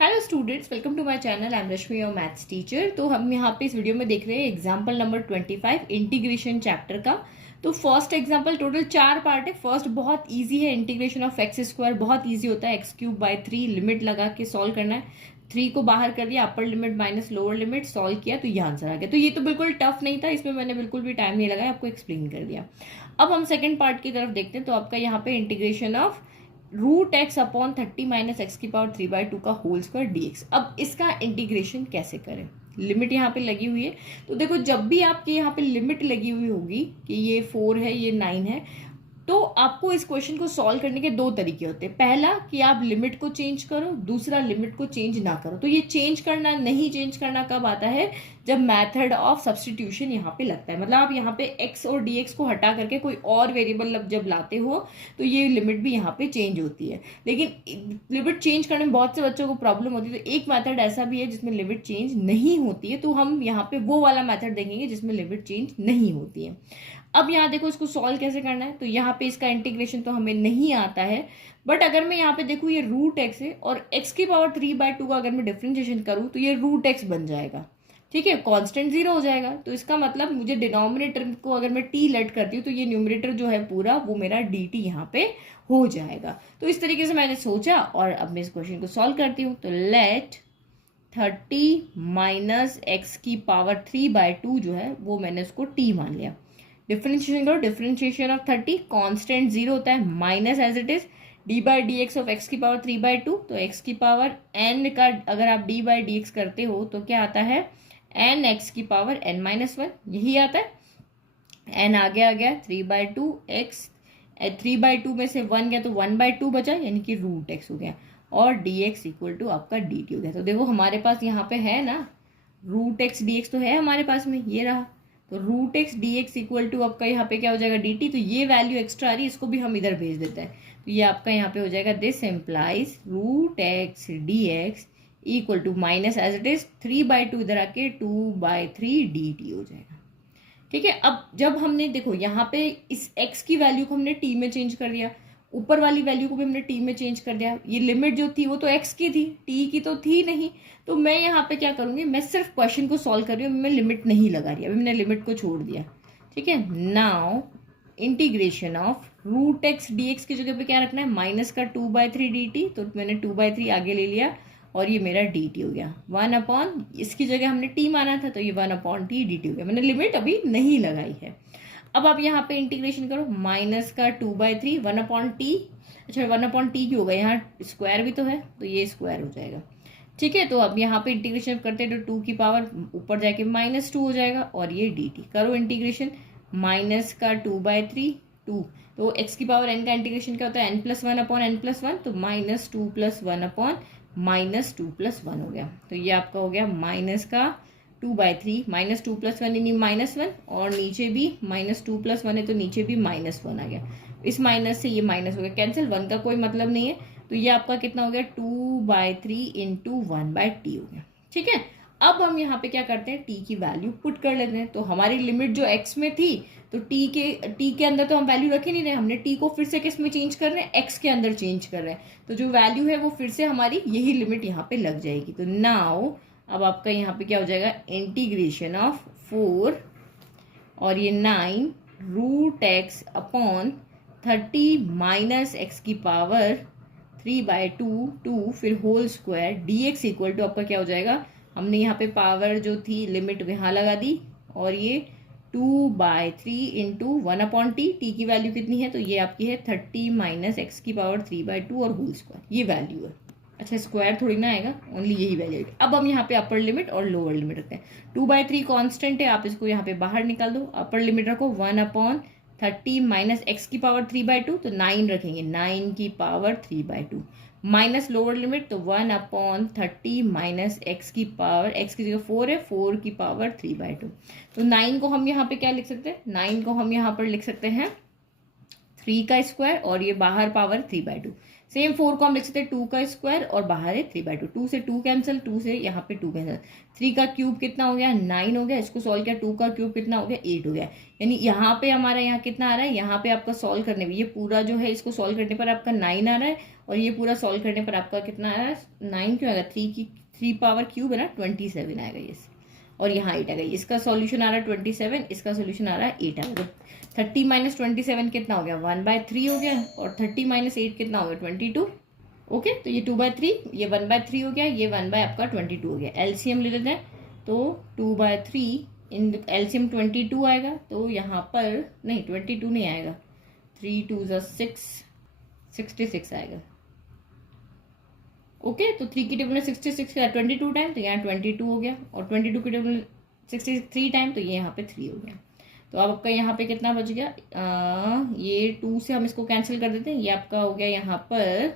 Hello students, welcome to my channel. I am Rashmi, your maths teacher. तो हम यहाँ पे इस वीडियो में देख रहे हैं एग्जाम्पल नंबर 25 इंटीग्रेशन चैप्टर का। तो फर्स्ट एग्जाम्पल, टोटल 4 पार्ट है। फर्स्ट बहुत इजी है, इंटीग्रेशन ऑफ एक्स स्क्वायर बहुत इजी होता है। एक्स क्यूब बाय 3 लिमिट लगा के सॉल्व करना है। 3 को बाहर कर दिया, upper limit minus lower limit, solve किया तो ये आंसर आ गया। तो ये तो बिल्कुल टफ नहीं था, इसमें मैंने बिल्कुल भी टाइम नहीं लगाया, आपको एक्सप्लेन कर दिया। अब हम सेकेंड पार्ट की तरफ देखते हैं। तो आपका यहाँ पे integration of root x upon 30 minus x की पावर 3/2 का होल स्क्वायर dx। अब इसका इंटीग्रेशन कैसे करें? लिमिट यहाँ पे लगी हुई है। तो देखो, जब भी आपके यहाँ पे लिमिट लगी हुई होगी कि ये 4 है, ये 9 है, तो आपको इस क्वेश्चन को सॉल्व करने के दो तरीके होते हैं। पहला कि आप लिमिट को चेंज करो, दूसरा लिमिट को चेंज ना करो। तो ये चेंज करना, नहीं चेंज करना कब आता है? जब मेथड ऑफ सब्सटीट्यूशन यहाँ पे लगता है। मतलब आप यहाँ पे x और dx को हटा करके कोई और वेरिएबल जब लाते हो तो ये लिमिट भी यहाँ पे चेंज होती है। लेकिन लिमिट चेंज करने में बहुत से बच्चों को प्रॉब्लम होती है। तो एक मेथड ऐसा भी है जिसमें लिमिट चेंज नहीं होती है, तो हम यहाँ पे वो वाला मेथड देखेंगे जिसमें लिमिट चेंज नहीं होती है। अब यहाँ देखो, इसको सॉल्व कैसे करना है। तो यहाँ पे इसका इंटीग्रेशन तो हमें नहीं आता है, बट अगर मैं यहाँ पे देखूँ, ये रूट एक्स है और x की पावर 3/2 का अगर मैं डिफ्रेंशिएशन करूँ तो ये रूट एक्स बन जाएगा। ठीक है, कांस्टेंट 0 हो जाएगा। तो इसका मतलब मुझे डिनोमिनेटर को अगर मैं t लेट करती हूँ तो ये न्यूमरेटर जो है पूरा वो मेरा dt यहाँ पे हो जाएगा। तो इस तरीके से मैंने सोचा और अब मैं इस क्वेश्चन को सॉल्व करती हूँ। तो लेट 30 माइनस एक्स की पावर 3/2 जो है वो मैंने उसको t मान लिया। डिफरेंशिएशन करो, डिफरेंशिएशन ऑफ 30, कांस्टेंट 0 होता है, minus as it is d by d x of x की पावर 3/2। तो एक्स की पावर n का अगर आप डी बाई डी एक्स करते हो तो क्या आता है? n एक्स की पावर n-1, यही आता है। n आगे आ गया 3/2 एक्स, 3/2 में से 1 गया तो 1/2 बचा, यानी कि रूट एक्स हो गया। और डी एक्स इक्वल टू आपका डी टी हो गया। तो देखो हमारे पास यहाँ पे है ना, रूट एक्स डी एक्स तो है हमारे पास में, ये रहा। तो root x d x equal to आपका यहाँ पे क्या हो जाएगा? D t. तो ये वैल्यू एक्स्ट्रा आ रही है, इसको भी हम इधर भेज देते हैं। तो ये आपका यहाँ पे हो जाएगा, this implies root x d x equal to minus as it is 3/2 इधर आके 2/3 डी टी हो जाएगा। ठीक है, अब जब हमने देखो यहाँ पे इस x की वैल्यू को हमने t में चेंज कर दिया, ऊपर वाली वैल्यू को भी हमने t में चेंज कर दिया। ये लिमिट जो थी वो तो x की थी, t की तो थी नहीं। तो मैं यहाँ पे क्या करूंगी, मैं सिर्फ क्वेश्चन को सॉल्व कर रही हूँ, मैं लिमिट नहीं लगा रही, अभी मैंने लिमिट को छोड़ दिया। ठीक है, now integration of root x d x की जगह पे क्या रखना है? माइनस का 2/3 dt। तो मैंने 2/3 आगे ले लिया और ये मेरा dt हो गया। 1/, इसकी जगह हमने t माना था तो ये 1/t dt हो गया। मैंने लिमिट अभी नहीं लगाई है। अब आप यहाँ पे इंटीग्रेशन करो, माइनस का 2/3 1/t। अच्छा, 1/t क्यों होगा? यहाँ स्क्वायर भी तो है तो ये स्क्वायर हो जाएगा। ठीक है, तो अब यहाँ पे इंटीग्रेशन करते हैं तो 2 की पावर ऊपर जाके -2 हो जाएगा और ये dt। करो इंटीग्रेशन, माइनस का 2/3 2। तो x की पावर n का इंटीग्रेशन क्या होता है? n+1/n+1। तो -2 + 1/-2 + 1 हो गया। तो ये आपका हो गया माइनस का 2/3, -2 + 1 यानी -1, और नीचे भी -2 + 1 है तो नीचे भी -1 आ गया। इस माइनस से ये माइनस हो गया, कैंसिल, 1 का कोई मतलब नहीं है। तो ये आपका कितना हो गया? 2/3 × 1/t हो गया। ठीक है, अब हम यहाँ पे क्या करते हैं? t की वैल्यू पुट कर लेते हैं। तो हमारी लिमिट जो x में थी, तो t के अंदर तो हम वैल्यू रख ही नहीं रहे, हमने t को फिर से किस में चेंज कर रहे हैं? x के अंदर चेंज कर रहे हैं। तो जो वैल्यू है वो फिर से हमारी यही लिमिट यहाँ पे लग जाएगी। तो नाउ अब आपका यहाँ पे क्या हो जाएगा? इंटीग्रेशन ऑफ 4 और ये 9 root x upon 30 minus x की पावर 3/2 2 फिर whole square d x equal to आपका क्या हो जाएगा? हमने यहाँ पे पावर जो थी लिमिट यहाँ लगा दी और ये 2/3 × 1/t। t की वैल्यू कितनी है? तो ये आपकी है 30 माइनस एक्स की पावर 3/2 और होल स्क्वायर, ये वैल्यू है। अच्छा, स्क्वायर थोड़ी ना आएगा, ओनली यही वैल्यू है। अब हम यहाँ पे अपर लिमिट और लोअर लिमिट रखते हैं। 2/3 कांस्टेंट है, आप इसको यहाँ पे बाहर निकाल दो। अपर लिमिट रखो 1/30 माइनस एक्स की पावर 3/2, तो 9 रखेंगे, 9 की पावर 3/2 माइनस लोअर लिमिट तो 1/30 माइनस एक्स की पावर, एक्स की जगह 4 है, 4 की पावर 3/2। तो 9 को हम यहाँ पे क्या लिख सकते हैं? 9 को हम यहाँ पर लिख सकते हैं 3 का स्क्वायर और ये बाहर पावर 3/2। सेम 4 को हम लिख सकते हैं 2 का स्क्वायर और बाहर है 3/2, 2 से 2 कैंसिल, 2 से यहाँ पे 2 कैंसिल, 3 का क्यूब कितना हो गया 9 हो गया, इसको सॉल्व किया 2 का क्यूब कितना हो गया 8 हो गया। यानी यहाँ पे हमारा यहाँ कितना आ रहा है, यहाँ पे आपका सॉल्व करने में ये पूरा जो है इसको सॉल्व करने पर आपका 9 आ रहा है और ये पूरा सॉल्व करने पर आपका कितना आ रहा है 9 क्यों आएगा, 3 पावर क्यूब है ना 27 आएगा ये, और यहाँ 8 आएगा। इसका सॉल्यूशन आ रहा है 27, इसका सॉल्यूशन आ रहा है 8 आएगा। 30 माइनस 27 कितना हो गया 1/3 हो गया, और 30 माइनस 8 कितना हो गया 22। ओके, तो ये 2/3, ये 1/3 हो गया, ये 1 बाय आपका 22 हो गया। एलसीएम ले लेते हैं, तो 2/3 इन एलसीएम 22 आएगा, तो यहाँ पर नहीं 22 नहीं आएगा, 3 2 6 66 आएगा। ओके, तो 3 की टेबल में 66 का 22 टाइम, तो यहाँ 22 हो गया, और 22 की टेबल में 63 टाइम, तो ये यहाँ पे 3 हो गया। तो अब आपका यहाँ पे कितना बच गया, ये 2 से हम इसको कैंसिल कर देते हैं, ये आपका हो गया यहाँ पर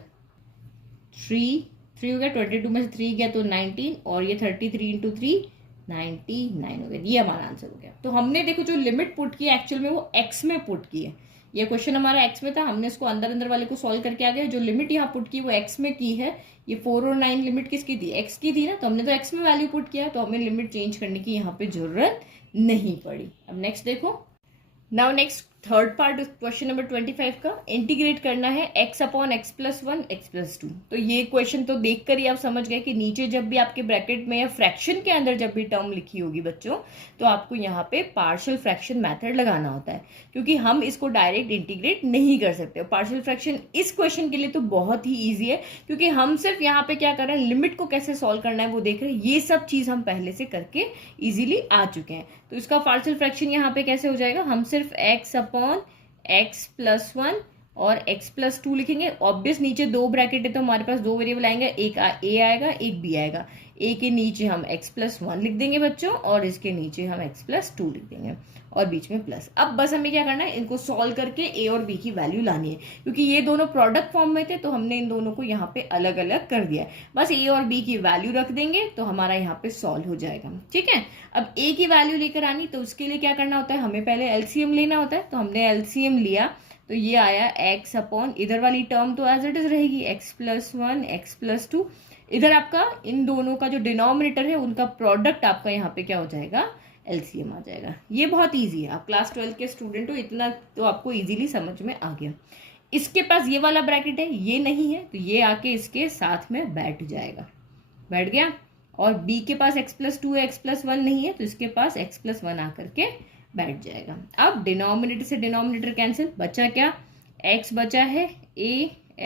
3 हो गया, 22 में से 3 गया तो 19, और ये 33 इंटू 3 99 हो गया। ये हमारा आंसर हो गया। तो हमने देखो जो लिमिट पुट की एक्चुअल में वो एक्स में पुट की है। ये क्वेश्चन हमारा एक्स में था, हमने इसको अंदर अंदर वाले को सॉल्व करके आ गए। जो लिमिट यहाँ पुट की वो एक्स में की है। ये 4 और 9 लिमिट किसकी थी, एक्स की थी ना, तो हमने तो एक्स में वैल्यू पुट किया, तो हमें लिमिट चेंज करने की यहाँ पे जरूरत नहीं पड़ी। अब नेक्स्ट देखो, now next third part question number 25 का, इंटीग्रेट करना है x upon x plus 1 x plus 2। तो ये क्वेश्चन तो देखकर ही आप समझ गए कि नीचे जब भी आपके ब्रैकेट में या फ्रैक्शन के अंदर जब भी टर्म लिखी होगी बच्चों, तो आपको यहाँ पे पार्शियल फ्रैक्शन मेथड लगाना होता है, क्योंकि हम इसको डायरेक्ट इंटीग्रेट नहीं कर सकते। पार्शियल फ्रैक्शन इस क्वेश्चन के लिए तो बहुत ही ईजी है, क्योंकि हम सिर्फ यहाँ पे क्या कर रहे हैं, लिमिट को कैसे सॉल्व करना है वो देख रहे हैं। ये सब चीज हम पहले से करके इजीली आ चुके हैं। तो इसका पार्शियल फ्रैक्शन यहाँ पे कैसे हो जाएगा, हम सिर्फ x अपॉन x प्लस 1 और x प्लस 2 लिखेंगे। ऑब्वियस नीचे 2 ब्रैकेट है तो हमारे पास 2 वेरिएबल आएंगे, एक a आएगा एक b आएगा। a के नीचे हम x प्लस 1 लिख देंगे बच्चों, और इसके नीचे हम x प्लस 2 लिख देंगे, और बीच में प्लस। अब बस हमें क्या करना है, इनको सॉल्व करके a और b की वैल्यू लानी है, क्योंकि ये दोनों प्रोडक्ट फॉर्म में थे तो हमने इन दोनों को यहाँ पे अलग अलग कर दिया है। बस a और b की वैल्यू रख देंगे तो हमारा यहाँ पे सॉल्व हो जाएगा। ठीक है, अब a की वैल्यू लेकर आनी, तो उसके लिए क्या करना होता है, हमें पहले एलसीएम लेना होता है। तो हमने एलसीएम लिया, तो ये आया x अपॉन, इधर वाली टर्म तो एज इट इज रहेगी x प्लस 1 x प्लस 2। इधर आपका इन दोनों का जो डिनोमिनेटर है उनका प्रोडक्ट आपका यहाँ पे क्या हो जाएगा, एलसीएम आ जाएगा। ये बहुत इजी है, आप क्लास 12 के स्टूडेंट हो, इतना तो आपको इजीली समझ में आ गया। इसके पास ये वाला ब्रैकेट है, ये नहीं है, तो ये आके इसके साथ में बैठ जाएगा, बैठ गया। और b के पास x प्लस 2 है, x प्लस 1 नहीं है, तो इसके पास x प्लस 1 आकर के बैठ जाएगा। अब डिनोमिनेटर से डिनोमिनेटर कैंसिल, बचा क्या, x बचा है, a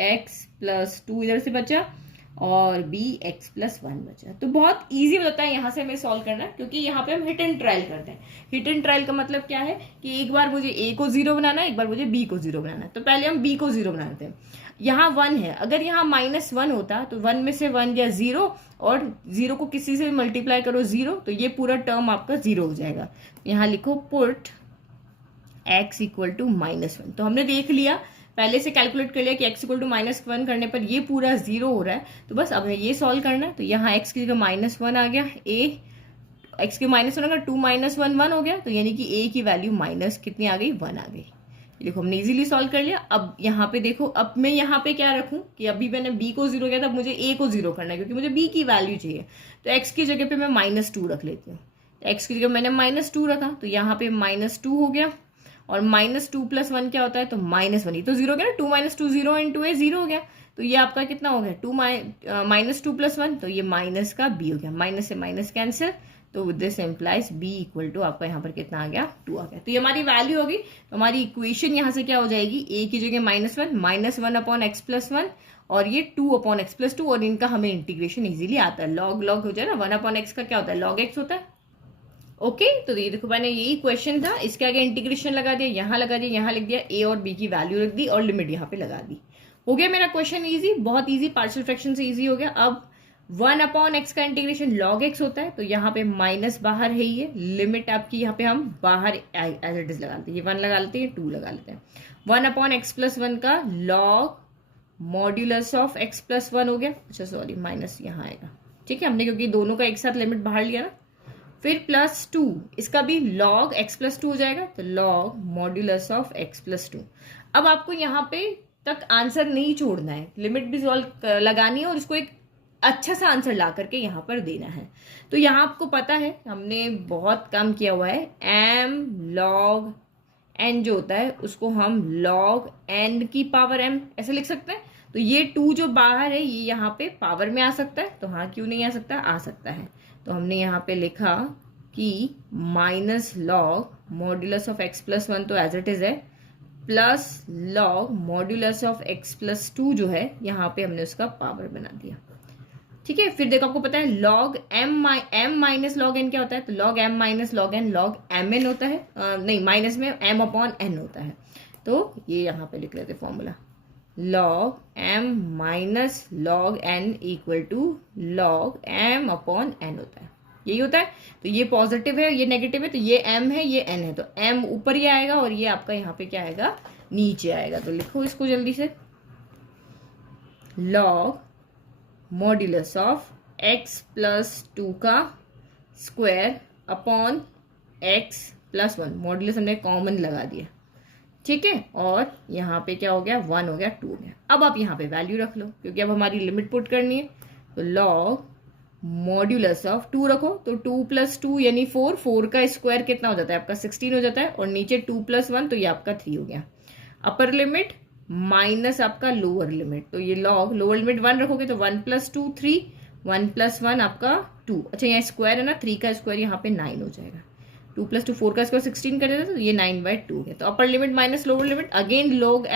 x प्लस 2 इधर से बचा, और b x प्लस 1 बचा। तो बहुत इजी होता है यहाँ से हमें सॉल्व करना, क्योंकि यहाँ पे हम हिट एंड ट्रायल करते हैं। हिट एंड ट्रायल का मतलब क्या है कि एक बार मुझे a को 0 बनाना है, एक बार मुझे b को 0 बनाना है। तो पहले हम b को 0 बनाते हैं। यहाँ 1 है, अगर यहाँ -1 होता तो 1 में से 1 गया 0, और 0 को किसी से मल्टीप्लाई करो 0, तो ये पूरा टर्म आपका 0 हो जाएगा। यहाँ लिखो पुट x इक्वल टू -1। तो हमने देख लिया, पहले से कैलकुलेट कर लिया कि x इक्वल टू -1 करने पर ये पूरा 0 हो रहा है। तो बस अब ये सॉल्व करना है। तो यहाँ x की जगह -1 आ गया, x के -1 अगर 2 - 1 1 हो गया, तो यानी कि a की वैल्यू माइनस कितनी आ गई, 1 आ गई। देखो हमने इजीली सॉल्व कर लिया। अब यहाँ पे देखो, अब मैं यहाँ पे क्या रखूँ कि अभी मैंने b को 0 किया था, अब मुझे a को 0 करना है, क्योंकि मुझे b की वैल्यू चाहिए। तो x की जगह पे मैं -2 रख लेती हूँ। तो x की जगह मैंने -2 रखा, तो यहाँ पे -2 हो गया, और -2 प्लस 1 क्या होता है, तो -1। ये तो 0 हो गया ना, 2 - 2 0 इंटू ए 0 हो गया। तो ये आपका कितना हो गया, -2 प्लस 1, तो ये माइनस का b हो गया, माइनस से माइनस कैंसिल। तो this implies b equal to आपका यहाँ पर कितना आ गया, 2 आ गया। तो ये हमारी वैल्यू होगी। तो हमारी इक्वेशन यहाँ से क्या हो जाएगी, a की जगह -1 अपॉन x प्लस 1, और ये 2 अपॉन x प्लस 2, और इनका हमें इंटीग्रेशन इजीली आता है। लॉग हो जाए ना, 1 अपॉन x का क्या होता है, log x होता है। ओके, तो ये देखो मैंने यही क्वेश्चन था, इसके आगे इंटीग्रेशन लगा दिया, यहाँ लगा दिया, यहाँ लिख दिया, a और b की वैल्यू रख दी, और लिमिट यहाँ पे लगा दी। हो गया मेरा क्वेश्चन इजी, बहुत इजी, पार्शियल फ्रैक्शन से इजी हो गया। अब 1 अपॉन x का इंटीग्रेशन log x होता है, तो यहाँ पे माइनस बाहर है, ये लिमिट आपकी यहाँ पे हम बाहर एज इट इज लगा लेते हैं। ये 1 लगा लेते हैं, 2 लगा लेते हैं। 1 अपॉन x प्लस 1 का log modulus of x plus 1 हो गया। अच्छा सॉरी, माइनस यहाँ आएगा, ठीक है, हमने क्योंकि दोनों का एक साथ लिमिट बाहर लिया ना। फिर +2, इसका भी log x प्लस 2 हो जाएगा, तो log modulus of x plus 2। अब आपको यहाँ पे तक आंसर नहीं छोड़ना है, लिमिट भी सॉल्व लगानी है और इसको एक अच्छा सा आंसर ला करके यहाँ पर देना है। तो यहाँ आपको पता है हमने बहुत काम किया हुआ है, m log n जो होता है उसको हम log n की पावर m ऐसे लिख सकते हैं। तो ये 2 जो बाहर है ये यहाँ पे पावर में आ सकता है, तो हाँ क्यों नहीं आ सकता, आ सकता है। तो हमने यहाँ पे लिखा कि minus log modulus of x plus 1 तो एज इट इज है, plus log modulus of x plus 2 जो है यहाँ पे हमने उसका पावर बना दिया। ठीक है, फिर देखो आपको पता है log m minus log n क्या होता है, तो log m minus log n log mn होता है, नहीं माइनस में m अपॉन n होता है। तो ये यहाँ पे लिख लेते formula, log m minus log n equal to log m upon n होता है, यही होता है। तो ये पॉजिटिव है ये नेगेटिव है, तो ये m है ये n है, तो m ऊपर ही आएगा और ये आपका यहाँ पे क्या आएगा, नीचे आएगा। तो लिखो इसको जल्दी से, log modulus of x plus 2 का square upon x plus 1, modulus हमने कॉमन लगा दिया। ठीक है, और यहाँ पे क्या हो गया, 1 हो गया 2 हो गया। अब आप यहाँ पे वैल्यू रख लो क्योंकि अब हमारी लिमिट पुट करनी है। तो लॉग मॉड्यूलस ऑफ 2 रखो, तो 2 प्लस 2 यानी 4, 4 का स्क्वायर कितना हो जाता है आपका 16 हो जाता है, और नीचे 2 प्लस 1 तो ये आपका 3 हो गया। अपर लिमिट माइनस आपका लोअर लिमिट, तो ये लॉग लोअर लिमिट 1 रखोगे तो 1 प्लस 2 3, 1 प्लस 1 आपका 2, अच्छा यहाँ स्क्वायर है ना, 3 का स्क्वायर यहाँ पे 9 हो जाएगा, 2 प्लस 2 4 का स्क्वायर 16 कर देता, तो ये 9/2 है। तो upper limit minus lower limit, again log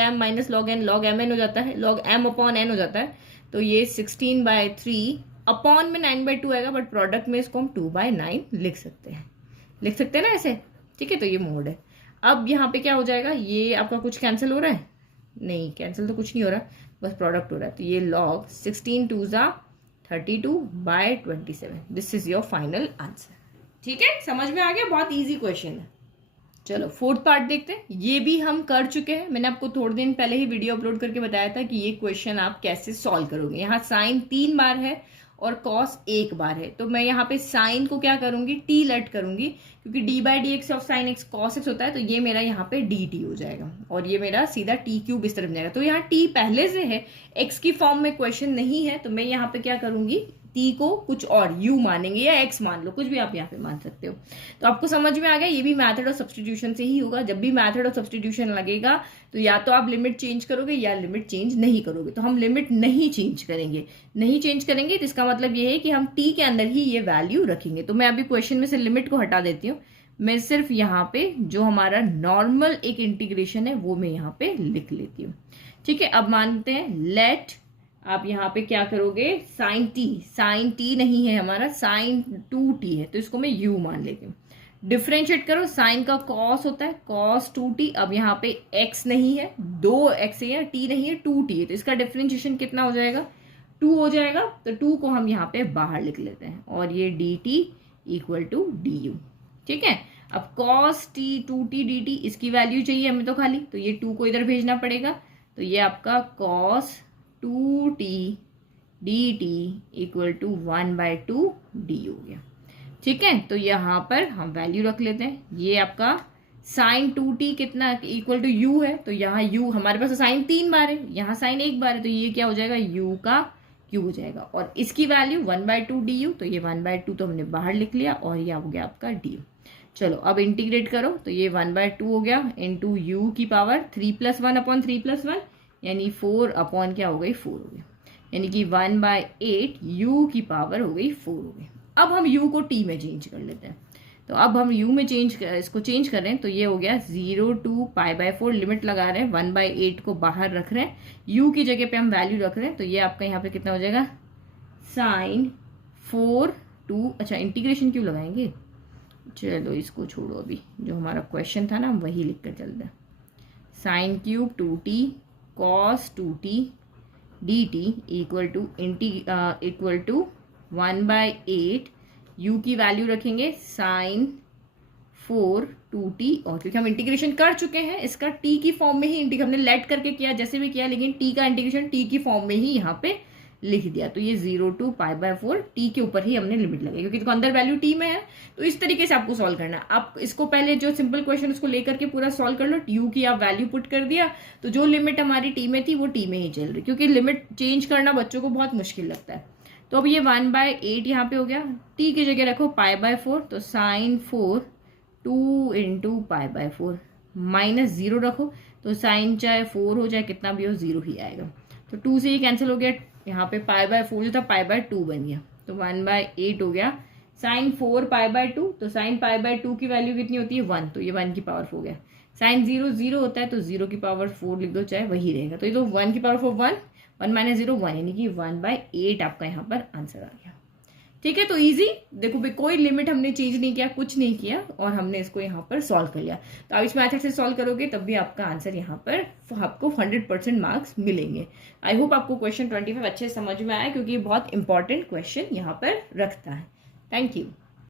m minus log n log mn हो जाता है, log m अपॉन n हो जाता है, तो ये 16/3 अपॉन में 9/2 आएगा, बट प्रोडक्ट में इसको हम 2/9 लिख सकते हैं ना ऐसे। ठीक है, तो ये मोड है। अब यहाँ पे क्या हो जाएगा, ये आपका कुछ कैंसिल हो रहा है, नहीं कैंसिल तो कुछ नहीं हो रहा, बस प्रोडक्ट हो रहा है। तो ये log 16 2 32/27, this is your final answer. ठीक है, समझ में आ गया, बहुत इजी क्वेश्चन है। चलो फोर्थ पार्ट देखते हैं, ये भी हम कर चुके हैं, मैंने आपको थोड़े दिन पहले ही वीडियो अपलोड करके बताया था कि ये क्वेश्चन आप कैसे सॉल्व करोगे। यहाँ साइन 3 बार है और कॉस 1 बार है, तो मैं यहाँ पे साइन को क्या करूंगी, टी लेट करूंगी, क्योंकि d/dx of sine x cos x होता है, तो ये मेरा यहाँ पे dt हो जाएगा और ये मेरा सीधा t³ इस तरफ जाएगा। तो यहाँ t पहले से है, x की फॉर्म में क्वेश्चन नहीं है, तो मैं यहाँ पे क्या करूंगी, t को कुछ और u मानेंगे या x मान लो, कुछ भी आप यहाँ पे मान सकते हो। तो आपको समझ में आ गया, ये भी मेथड ऑफ सब्स्टिट्यूशन से ही होगा। जब भी मेथड ऑफ सब्स्टिट्यूशन लगेगा तो या तो आप लिमिट चेंज करोगे या लिमिट चेंज नहीं करोगे। तो हम लिमिट नहीं चेंज करेंगे, तो इसका मतलब ये है कि हम t के अंदर ही ये वैल्यू रखेंगे। तो मैं अभी क्वेश्चन में से लिमिट को हटा देती हूँ, मैं सिर्फ यहाँ पे जो हमारा नॉर्मल एक इंटीग्रेशन है वो मैं यहाँ पे लिख लेती हूँ। ठीक है, अब मानते हैं लेट, आप यहाँ पे क्या करोगे, साइन टी नहीं है हमारा, साइन 2t है, तो इसको मैं u मान लेती हूँ। डिफ्रेंशिएट करो, साइन का कॉस होता है, कॉस 2t। अब यहाँ पे x नहीं है, 2x है, t नहीं है, 2t है, तो इसका डिफ्रेंशिएशन कितना हो जाएगा, 2 हो जाएगा। तो 2 को हम यहाँ पे बाहर लिख लेते हैं और ये dt इक्वल टू du। ठीक है, अब cos t 2t dt इसकी वैल्यू चाहिए हमें तो खाली, तो ये 2 को इधर भेजना पड़ेगा, तो ये आपका cos 2t dt equal to 1/2 d हो गया। ठीक है, तो यहाँ पर हम वैल्यू रख लेते हैं, ये आपका साइन 2t कितना इक्वल टू u है, तो यहाँ u हमारे पास साइन 3 बार है, यहाँ साइन 1 बार है, तो ये क्या हो जाएगा, u का q हो जाएगा, और इसकी वैल्यू 1/2 du, तो ये 1/2 तो हमने बाहर लिख लिया और ये हो गया आपका du। चलो अब इंटीग्रेट करो, तो ये 1/2 हो गया इंटू u की पावर 3 + 1 अपॉन 3 + 1 यानी 4 अपॉन क्या हो गई, 4 हो गई, यानी कि 1/8 u की पावर हो गई 4 हो गई। अब हम u को t में चेंज कर लेते हैं, तो अब हम u में इसको चेंज कर रहे हैं, तो ये हो गया 0 to π/4, लिमिट लगा रहे हैं, 1/8 को बाहर रख रहे हैं, u की जगह पे हम वैल्यू रख रहे हैं, तो ये आपका यहाँ पे कितना हो जाएगा, साइन 4 2, अच्छा इंटीग्रेशन क्यों लगाएंगे, चलो इसको छोड़ो, अभी जो हमारा क्वेश्चन था ना हम वही लिख कर चलते हैं, sine cube 2t cos 2t dt equal to 1/8, u की वैल्यू रखेंगे साइन 4 2t, और क्योंकि हम इंटीग्रेशन कर चुके हैं इसका t की फॉर्म में ही हमने लेट करके किया, जैसे भी किया, लेकिन t का इंटीग्रेशन t की फॉर्म में ही यहाँ पे लिख दिया। तो ये 0 to π/4 टी के ऊपर ही हमने लिमिट लगाई, क्योंकि अंदर वैल्यू टी में है। तो इस तरीके से आपको सॉल्व करना है। आप इसको पहले जो सिंपल क्वेश्चन उसको लेकर के पूरा सॉल्व कर लो। यू की आप वैल्यू पुट कर दिया, तो जो लिमिट हमारी टी में थी वो टी में ही चल रही, क्योंकि लिमिट चेंज करना बच्चों को बहुत मुश्किल लगता है। तो अब ये 1/8 यहाँ पे हो गया। टी की जगह रखो π/4, तो sin 4 2 × π/4 -0 रखो, तो साइन चाहे 4 हो जाए कितना भी हो 0 ही आएगा। तो 2 से ही कैंसिल हो गया, यहाँ पे π/4 जो था π/2 बन गया, तो 1/8 हो गया। साइन 4 π/2, तो साइन π/2 की वैल्यू कितनी होती है 1, तो ये 1 की पावर 4 हो गया। साइन 0 0 होता है, तो 0 की पावर 4 लिख दो, चाहे वही रहेगा। तो ये तो 1 की पावर 4 1, 1 - 0 1, यानी कि 1/8 आपका यहाँ पर आंसर आ गया। ठीक है, तो इजी, देखो भाई कोई लिमिट हमने चेंज नहीं किया, कुछ नहीं किया, और हमने इसको यहाँ पर सॉल्व कर लिया। तो आप इस मेथड से सॉल्व करोगे तब भी आपका आंसर यहाँ पर आपको 100% मार्क्स मिलेंगे। आई होप आपको क्वेश्चन 25 अच्छे समझ में आया, क्योंकि ये बहुत इंपॉर्टेंट क्वेश्चन यहाँ पर रखता है। Thank you.